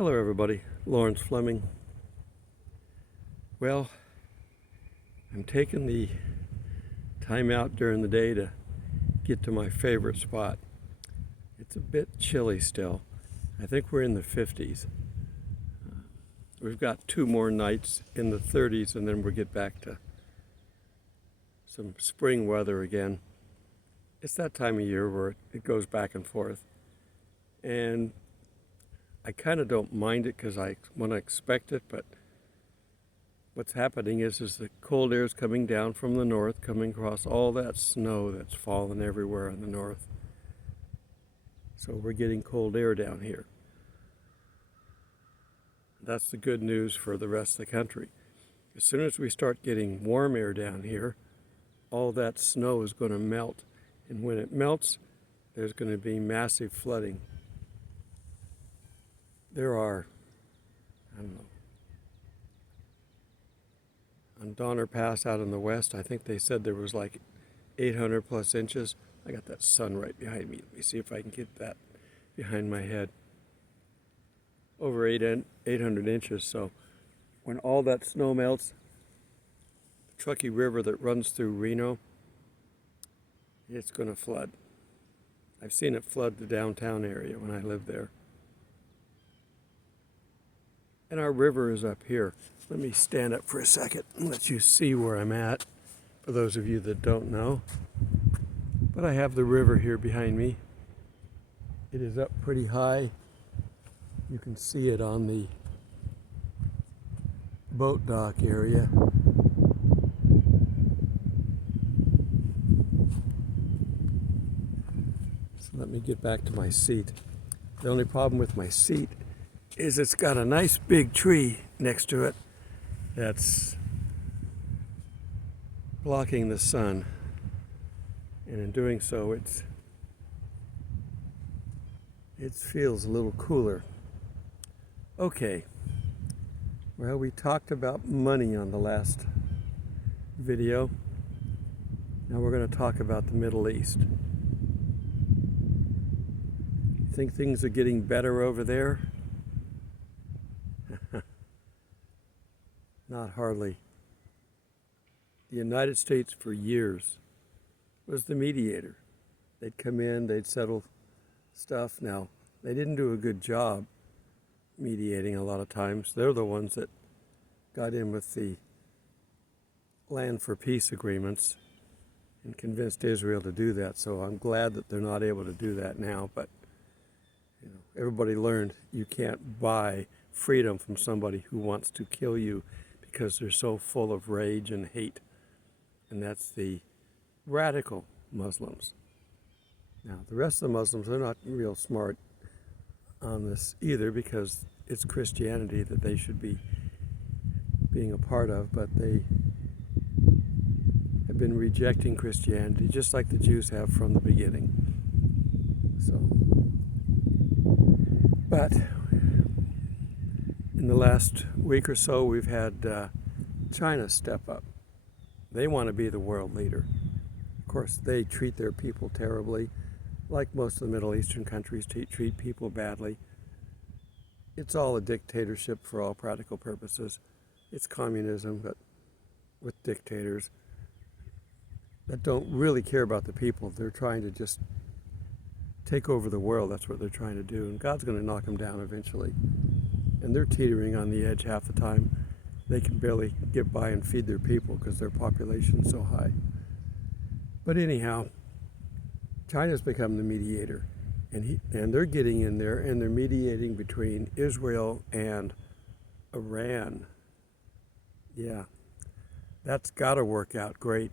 Hello everybody, Lawrence Fleming. Well, I'm taking the time out during the day to get to my favorite spot. It's a bit chilly still. I think we're in the 50s. We've got 2 more nights in the 30s and then we'll get back to some spring weather again. It's that time of year where it goes back and forth. And I kind of don't mind it because I want to expect it, but what's happening is the cold air is coming down from the north, coming across all that snow that's fallen everywhere in the north. So we're getting cold air down here. That's the good news for the rest of the country. As soon as we start getting warm air down here, all that snow is going to melt. And when it melts, there's going to be massive flooding. There are, I don't know, on Donner Pass out in the west, I think they said there was like 800 plus inches. I got that sun right behind me. Let me see if I can get that behind my head. Over 800 inches. So when all that snow melts, the Truckee River that runs through Reno, it's going to flood. I've seen it flood the downtown area when I lived there. And our river is up here. Let me stand up for a second and let you see where I'm at, for those of you that don't know. But I have the river here behind me. It is up pretty high. You can see it on the boat dock area. So let me get back to my seat. The only problem with my seat is it's got a nice big tree next to it that's blocking the sun, and in doing so it feels a little cooler. Okay, well, we talked about money on the last video. Now we're going to talk about the Middle East. Think things are getting better over there? Not hardly. The United States for years was the mediator. They'd come in, they'd settle stuff. Now, they didn't do a good job mediating a lot of times. They're the ones that got in with the land for peace agreements and convinced Israel to do that. So I'm glad that they're not able to do that now. But everybody learned you can't buy freedom from somebody who wants to kill you because they're so full of rage and hate. And that's the radical Muslims. Now, the rest of the Muslims, they're not real smart on this either, because it's Christianity that they should be being a part of, but they have been rejecting Christianity just like the Jews have from the beginning. So, but in the last week or so, we've had China step up. They want to be the world leader. Of course, they treat their people terribly, like most of the Middle Eastern countries treat people badly. It's all a dictatorship for all practical purposes. It's communism, but with dictators that don't really care about the people. They're trying to just take over the world. That's what they're trying to do. And God's going to knock them down eventually. And they're teetering on the edge half the time. They can barely get by and feed their people because their population is so high. But anyhow, China's become the mediator. And they're getting in there and they're mediating between Israel and Iran. Yeah, that's got to work out great.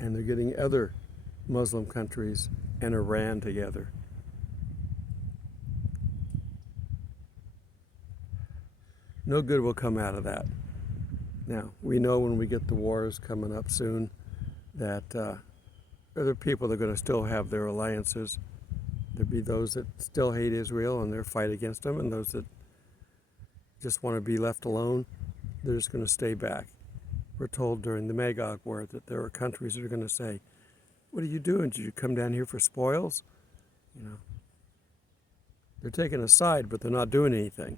And they're getting other Muslim countries and Iran together. No good will come out of that. Now, we know when we get the wars coming up soon that other people are going to still have their alliances. There'll be those that still hate Israel and they'll fight against them, and those that just want to be left alone, they're just going to stay back. We're told during the Magog War that there are countries that are going to say, "What are you doing? Did you come down here for spoils?" They're taking a side, but they're not doing anything.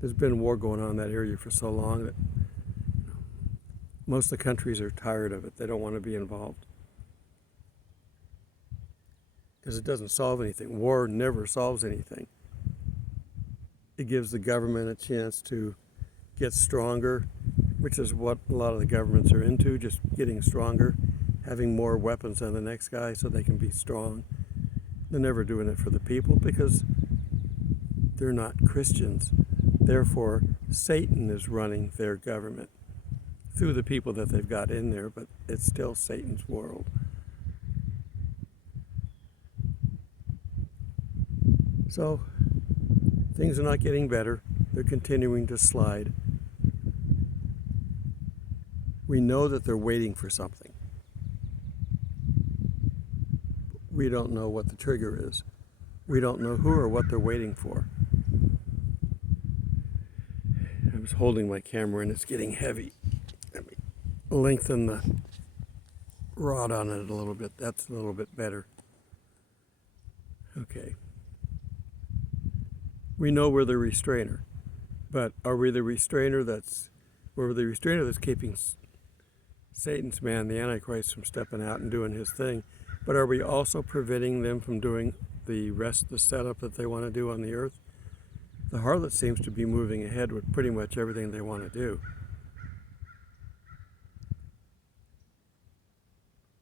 There's been war going on in that area for so long that most of the countries are tired of it. They don't want to be involved. Because it doesn't solve anything. War never solves anything. It gives the government a chance to get stronger, which is what a lot of the governments are into, just getting stronger, having more weapons than the next guy so they can be strong. They're never doing it for the people because they're not Christians. Therefore, Satan is running their government through the people that they've got in there, but it's still Satan's world. So, things are not getting better. They're continuing to slide. We know that they're waiting for something. We don't know what the trigger is. We don't know who or what they're waiting for. I was holding my camera and it's getting heavy. Let me lengthen the rod on it a little bit. That's a little bit better. Okay. We know we're the restrainer, but are we the restrainer that's keeping Satan's man, the Antichrist, from stepping out and doing his thing? But are we also preventing them from doing the rest of the setup that they want to do on the earth? The harlot seems to be moving ahead with pretty much everything they want to do.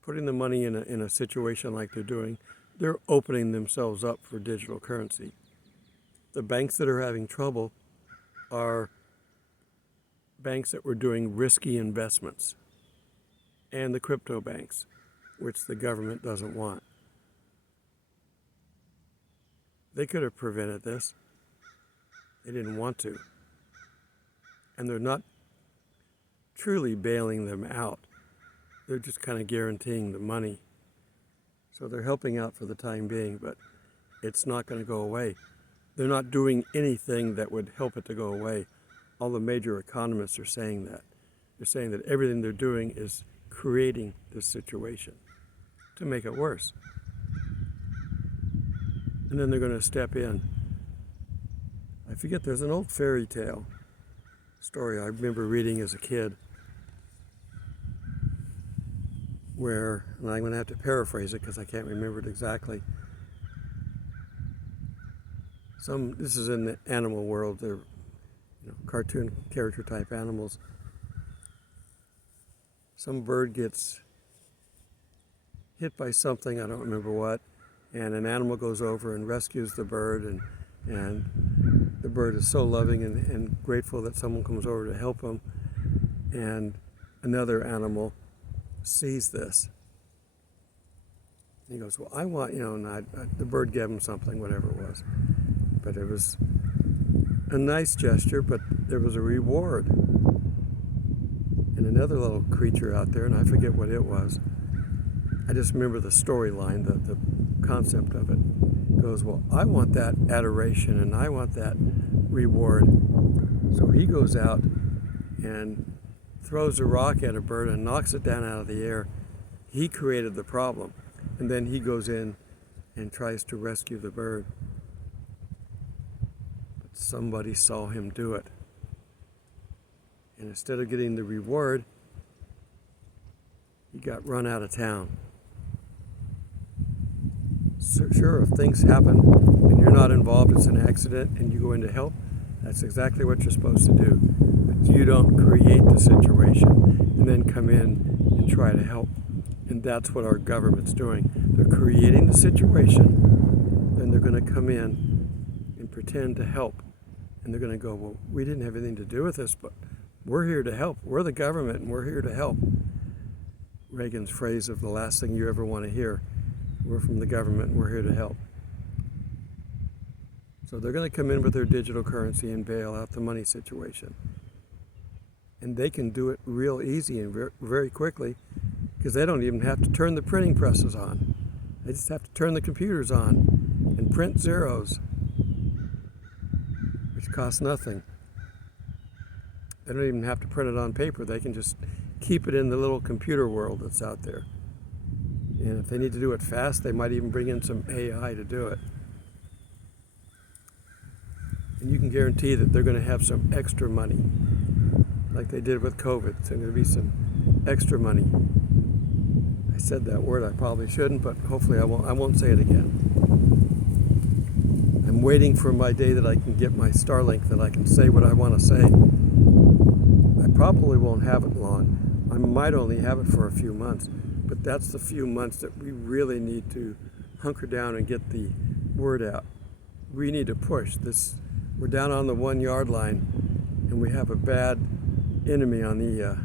Putting the money in a situation like they're doing, they're opening themselves up for digital currency. The banks that are having trouble are banks that were doing risky investments, and the crypto banks, which the government doesn't want. They could have prevented this. They didn't want to. And they're not truly bailing them out. They're just kind of guaranteeing the money. So they're helping out for the time being, but it's not going to go away. They're not doing anything that would help it to go away. All the major economists are saying that. They're saying that everything they're doing is creating this situation to make it worse. And then they're going to step in. I forget, there's an old fairy tale story I remember reading as a kid where, and I'm going to have to paraphrase it because I can't remember it exactly. This is in the animal world. They're cartoon character type animals. Some bird gets hit by something, I don't remember what, and an animal goes over and rescues the bird, and the bird is so loving and grateful that someone comes over to help him, and another animal sees this. And he goes, well, I want, and the bird gave him something, whatever it was. But it was a nice gesture, but there was a reward. And another little creature out there, and I forget what it was. I just remember the storyline, the concept of it. Goes, well, I want that adoration and I want that reward. So he goes out and throws a rock at a bird and knocks it down out of the air. He created the problem. And then he goes in and tries to rescue the bird. Somebody saw him do it. And instead of getting the reward, he got run out of town. So sure, if things happen and you're not involved, it's an accident, and you go in to help, that's exactly what you're supposed to do. But you don't create the situation and then come in and try to help. And that's what our government's doing. They're creating the situation, then they're going to come in and pretend to help. And they're going to go, well, we didn't have anything to do with this, but we're here to help. We're the government, and we're here to help. Reagan's phrase of the last thing you ever want to hear. We're from the government, and we're here to help. So they're going to come in with their digital currency and bail out the money situation. And they can do it real easy and very quickly because they don't even have to turn the printing presses on. They just have to turn the computers on and print zeros, which costs nothing. They don't even have to print it on paper. They can just keep it in the little computer world that's out there. And if they need to do it fast, they might even bring in some AI to do it. And you can guarantee that they're going to have some extra money, like they did with COVID. So there's going to be some extra money. I said that word, I probably shouldn't, but hopefully I won't say it again. I'm waiting for my day that I can get my Starlink, that I can say what I want to say. I probably won't have it long. I might only have it for a few months, but that's the few months that we really need to hunker down and get the word out. We need to push this. We're down on the 1 yard line, and we have a bad enemy on the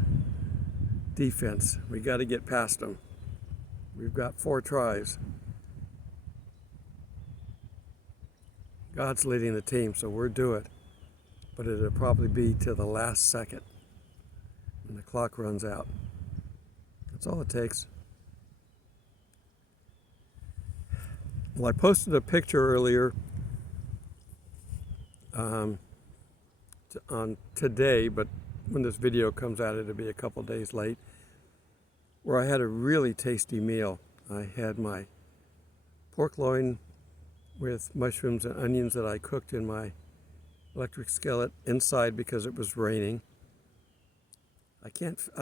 defense. We got to get past them. We've got 4 tries. God's leading the team, so we'll do it. But it'll probably be to the last second when the clock runs out. That's all it takes. Well, I posted a picture earlier on today, but when this video comes out, it'll be a couple days late, where I had a really tasty meal. I had my pork loin with mushrooms and onions that I cooked in my electric skillet inside because it was raining. I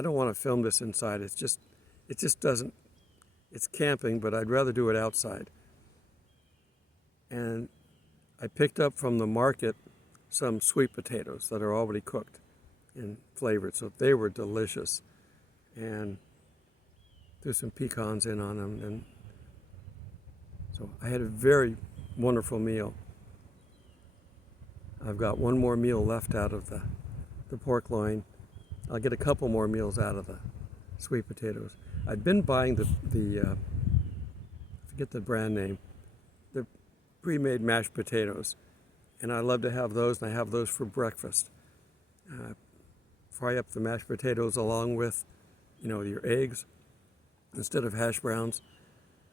don't want to film this inside. It just doesn't, it's camping, but I'd rather do it outside. And I picked up from the market some sweet potatoes that are already cooked and flavored, so they were delicious. And threw some pecans in on them, and so I had a very wonderful meal. I've got one more meal left out of the pork loin. I'll get a couple more meals out of the sweet potatoes. I've been buying the I forget the brand name, the pre-made mashed potatoes, and I love to have those, and I have those for breakfast. Fry up the mashed potatoes along with, your eggs instead of hash browns,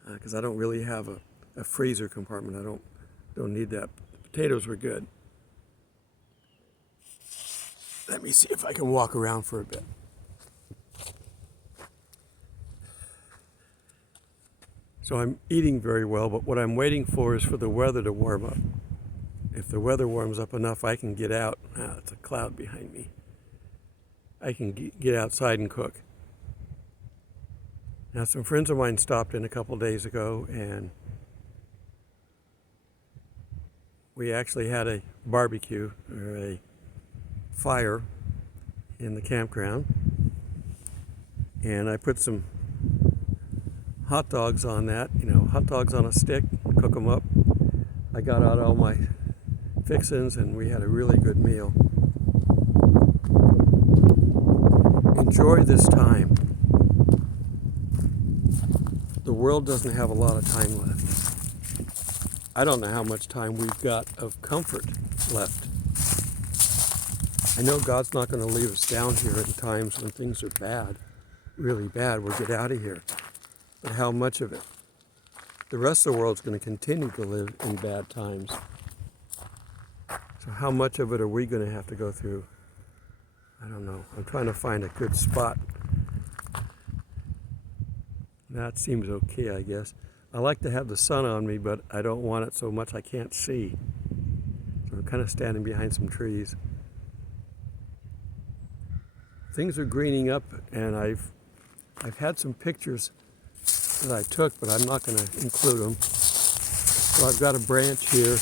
because I don't really have a freezer compartment. I don't need that. Potatoes were good. Let me see if I can walk around for a bit. So I'm eating very well, but what I'm waiting for is for the weather to warm up. If the weather warms up enough, I can get out. It's a cloud behind me. I can get outside and cook. Now, some friends of mine stopped in a couple days ago, and we actually had a barbecue, or a fire in the campground. And I put some hot dogs on that, hot dogs on a stick, cook them up. I got out all my fixins, and we had a really good meal. Enjoy this time. The world doesn't have a lot of time left. I don't know how much time we've got of comfort left. I know God's not going to leave us down here in times when things are bad, really bad. We'll get out of here. But how much of it? The rest of the world's going to continue to live in bad times. So how much of it are we going to have to go through? I don't know. I'm trying to find a good spot. That seems okay, I guess. I like to have the sun on me, but I don't want it so much I can't see. So I'm kind of standing behind some trees. Things are greening up, and I've had some pictures that I took, but I'm not going to include them. So I've got a branch here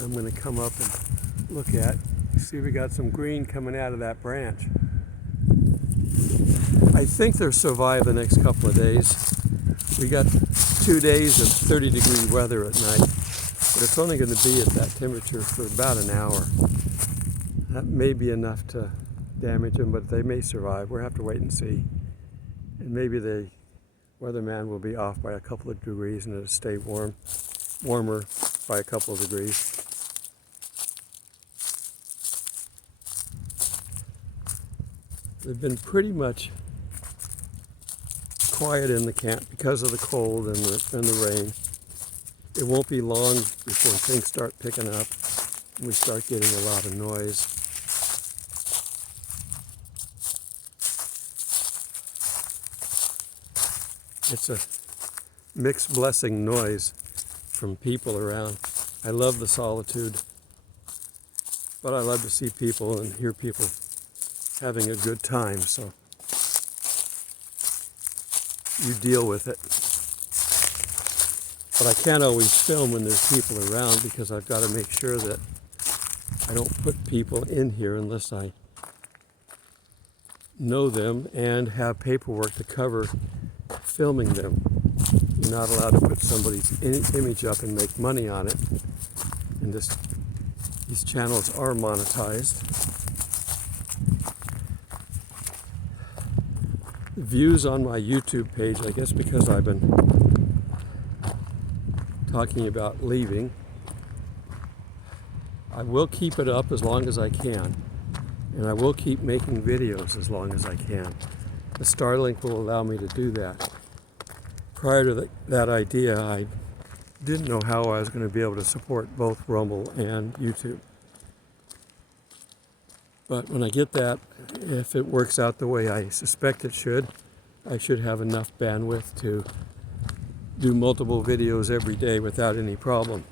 I'm going to come up and look at. See, we got some green coming out of that branch. I think they'll survive the next couple of days. We got 2 days of 30-degree weather at night, but it's only going to be at that temperature for about an hour. That may be enough to damage them, but they may survive. We'll have to wait and see. And maybe the weatherman will be off by a couple of degrees, and it'll stay warmer by a couple of degrees. They've been pretty much quiet in the camp because of the cold and the rain. It won't be long before things start picking up and we start getting a lot of noise. It's a mixed blessing noise from people around. I love the solitude, but I love to see people and hear people having a good time, so you deal with it. But I can't always film when there's people around because I've got to make sure that I don't put people in here unless I know them and have paperwork to cover filming them. You're not allowed to put somebody's image up and make money on it. And these channels are monetized. The views on my YouTube page, I guess because I've been talking about leaving, I will keep it up as long as I can. And I will keep making videos as long as I can. The Starlink will allow me to do that. Prior to that idea, I didn't know how I was going to be able to support both Rumble and YouTube. But when I get that, if it works out the way I suspect it should, I should have enough bandwidth to do multiple videos every day without any problem.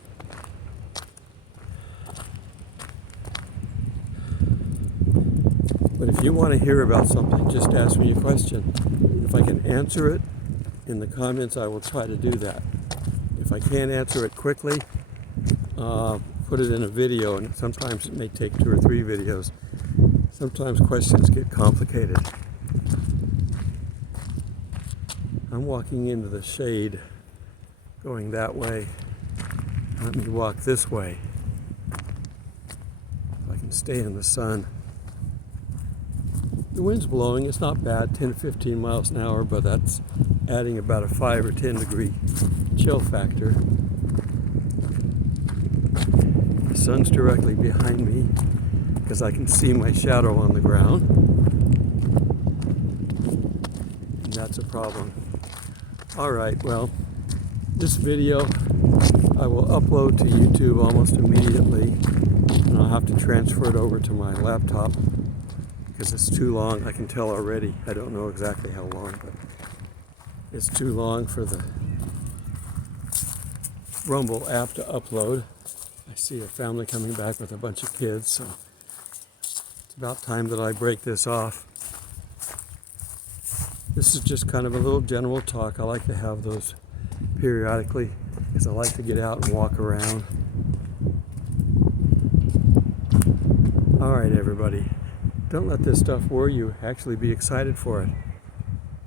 But if you want to hear about something, just ask me a question. If I can answer it in the comments, I will try to do that. If I can't answer it quickly, put it in a video, and sometimes it may take 2 or 3 videos. Sometimes questions get complicated. I'm walking into the shade, going that way. Let me walk this way. If I can stay in the sun. The wind's blowing, it's not bad, 10 to 15 miles an hour, but that's adding about a 5 or 10 degree chill factor. The sun's directly behind me because I can see my shadow on the ground. And that's a problem. Alright, well, this video I will upload to YouTube almost immediately, and I'll have to transfer it over to my laptop because it's too long. I can tell already. I don't know exactly how long, but it's too long for the Rumble app to upload. I see a family coming back with a bunch of kids, so it's about time that I break this off. This is just kind of a little general talk. I like to have those periodically because I like to get out and walk around. All right, everybody. Don't let this stuff worry you. Actually be excited for it.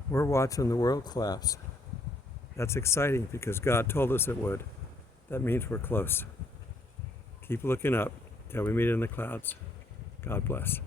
We're watching the world collapse. That's exciting because God told us it would. That means we're close. Keep looking up till we meet in the clouds. God bless.